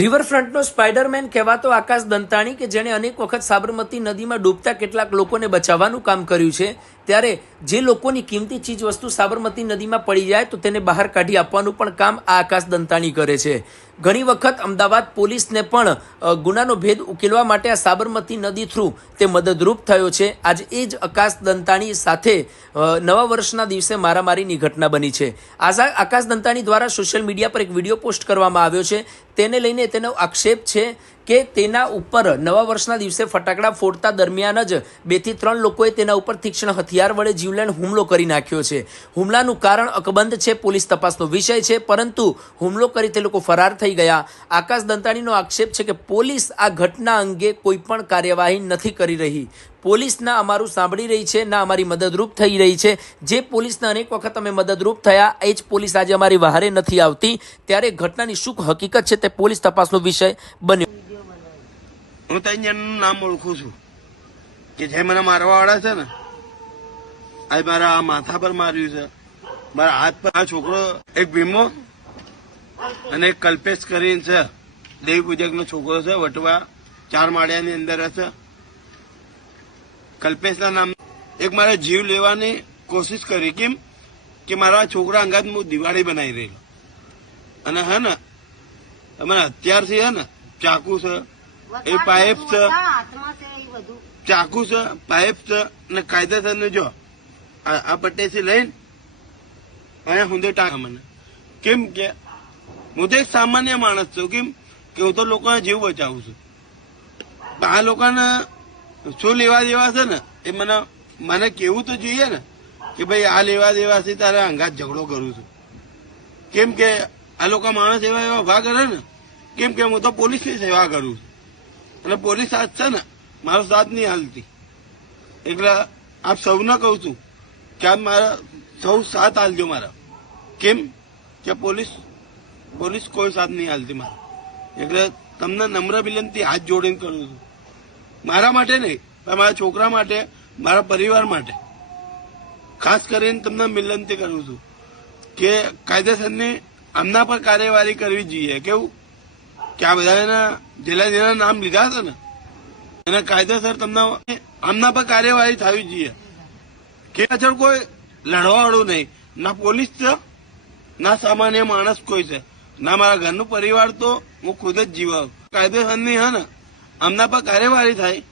રિવરફ્રન્ટનો Spider-Man કહેવાતો આકાશ દંતાણી કે જેણે અનેક વખત સાબરમતી નદીમાં ડૂબતા કેટલાક લોકોને બચાવવાનું કામ કર્યું છે, ત્યારે જે લોકોની કિંમતી ચીજ વસ્તુ સાબરમતી નદીમાં પડી જાય તો તેને બહાર કાઢી આપવાનું પણ કામ આ આકાશ દંતાણી કરે છે. ઘણી વખત અમદાવાદ પોલીસને પણ ગુનાનો ભેદ ઉકેલવા માટે આ સાબરમતી નદી થ્રુ તે મદદરૂપ થયો છે. આજે એ જ આકાશ દંતાણી સાથે નવા વર્ષના દિવસે મારામારીની ઘટના બની છે. આકાશ દંતાણી દ્વારા સોશિયલ મીડિયા પર એક વિડીયો પોસ્ટ કરવામાં આવ્યો છે. તેને લઈને તેનો આક્ષેપ છે કે તેના ઉપર નવા વર્ષના દિવસે ફટાકડા ફોડતા દરમિયાન જ 2 થી 3 લોકોએ તેના ઉપર તીક્ષ્ણ હથિયાર વડે જીવલેણ હુમલો કરી નાખ્યો છે. હુમલાનું કારણ અકબંધ છે, પોલીસ તપાસનો વિષય છે, પરંતુ હુમલો કરી તે લોકો ફરાર થઈ ગયા. આકાશ દંતાણીનો આક્ષેપ છે કે પોલીસ આ ઘટના અંગે કોઈ પણ કાર્યવાહી નથી કરી રહી. પોલીસ ના અમારું સાંભળી રહી છે, ના અમારી મદદરૂપ થઈ રહી છે. જે પોલીસને અનેક વખત અમે મદદરૂપ થયા એ જ પોલીસ આજે અમારી વહારે નથી આવતી. ત્યારે ઘટનાની શું હકીકત છે તે પોલીસ તપાસનો વિષય બન્યો. હું ત્રણ જણનું નામ ઓળખું છું કે જે મને મારવા વાળા છે ને, આ મારા માથા પર માર્યું છે, મારા હાથ પર. આ છોકરો એક ભીમો અને એક કલ્પેશ કરીને છે, દેવી પૂજકનો છોકરો છે, વટવા 4 માળિયાની અંદર હશે. કલ્પેશના નામ એક મારા જીવ લેવાની કોશિશ કરી, કેમ કે મારા છોકરા અંગાત હું દિવાળી બનાવી રહેલો, અને હે ને અમારે અત્યારથી હે ને ચાકુ છે, એ પાઇપ છે, ચાકુ છે, પાઇપ છે, અને કાયદેસર ને જો આ પટ્ટેથી લઈને અહીંયા હું ટાંકા મને. કેમ કે હું તો એક સામાન્ય માણસ છું, કેમ કે હું તો લોકોને જીવ બચાવું છું. આ લોકોને શું લેવા દેવા છે ને એ મને કેવું તો જોઈએ ને કે ભાઈ આ લેવા દેવાથી તારે અંગાત ઝઘડો કરું છું. કેમ કે આ લોકો માણસ એવા ઉભા કરે ને, કેમ કે હું તો પોલીસની સેવા કરું છું, અને પોલીસ સાથ છે ને મારો સાથ નહીં હાલતી. એટલે આપ સૌને કહું છું કે આપ મારા સૌ સાથ હાલજો મારા. કેમ કે પોલીસ કોઈ સાથ નહીં હાલતી મારા. એટલે તમને નમ્ર વિનંતી હાથ જોડીને કરું છું, મારા માટે નહીં પણ મારા છોકરા માટે, મારા પરિવાર માટે ખાસ કરીને તમને વિનંતી કરું છું કે કાયદેસરની આમના પર કાર્યવાહી કરવી જોઈએ. કેવું કે આ બધા જેના નામ લીધા છે ને એને કાયદેસર તમને આમના પર કાર્યવાહી થવી જોઈએ. કે પાછળ કોઈ લડવાવાળું નહીં, ના પોલીસ છે, ના સામાન્ય માણસ કોઈ છે, ના મારા ઘરનું પરિવાર તો હું ખુદ જ જીવાવ. કાયદેસરની હે ને આમના પર કાર્યવાહી થાય